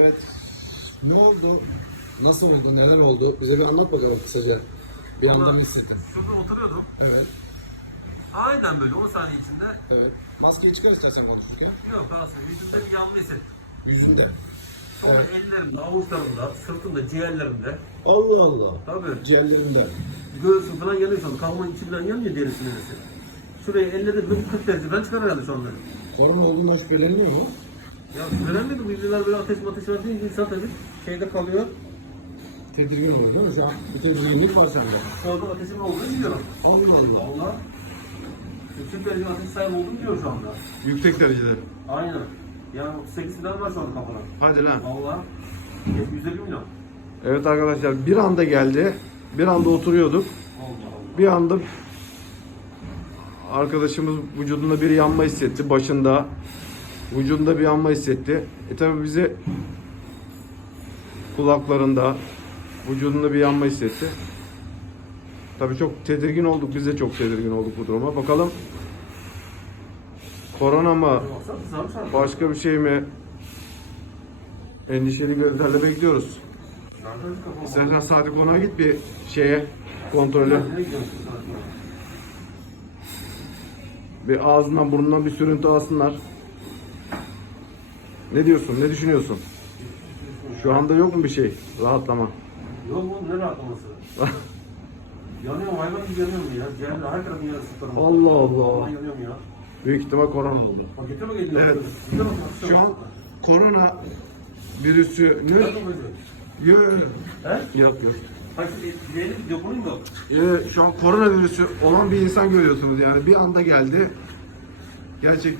Evet. Ne oldu? Nasıl oldu? Neler oldu? Bize bir anlat bakalım kısaca. Bir anda Vallahi mı hissettin? Şurada oturuyordum. Evet. Aynen böyle 10 saniye içinde. Evet. Maskeyi çıkar istersen konuşurken. Yok aslında yüzümde bir yanma hissettim. Yüzünde. Sonra Evet. ellerimde, avuçlarımda, sırtımda, ciğerlerimde. Allah Allah. Tabii. Ciğerlerinde. Göğsüm falan yanıyor şu anda. Kafamın içinden yanmıyor derisi neresi. Şuraya ellerim bir 40 dereceden çıkar herhalde şu anda. Korona olduğundan şüpheleniyor mu? Ya şüphelenmedim. Bu yüzüler böyle ateş ateş var deyince insan tabii şeyde kalıyor. Tedirgin olur değil mi? An bir tedirginlik var sende. Şu anda ateşimin olduğunu biliyorum. Allah Allah. Valla. Yüksek derece ateş sahibi olduğunu biliyorum şu anda. Yüksek derecede. Aynen. Yani 38 falan var şu anda kafada. Hadi lan. Valla. 150 milyon. Evet arkadaşlar bir anda geldi. Bir anda oturuyorduk. Allah Allah. Bir anda arkadaşımız vücudunda bir yanma hissetti. Başında. Vücudunda bir yanma hissetti. E tabi bizi kulaklarında vücudunda bir yanma hissetti. Tabi çok tedirgin olduk. Biz de çok tedirgin olduk bu duruma. Bakalım korona mı başka bir şey mi? Endişeli gözlerle bekliyoruz. İstersen Sadık ona git bir şeye sen? Bir ağzından burnundan bir sürüntü alsınlar. Ne diyorsun? Ne düşünüyorsun? Şu anda yok mu bir şey? Rahatlama. Yok oğlum ne rahatlaması? yanıyorum hayvan gibi yanıyorum ya. Ciğerle her tarafım yarısı sıkıyorum. Allah Allah. Yanıyorum ya. Büyük ihtimal korona oldu. Bak getirme geliyor. Evet. Şu an korona virüsü ne? Bak, bak, Yok. He? yok. yok. Ee, şu an korona virüsü olan bir insan görüyorsunuz yani bir anda geldi. Gerçekten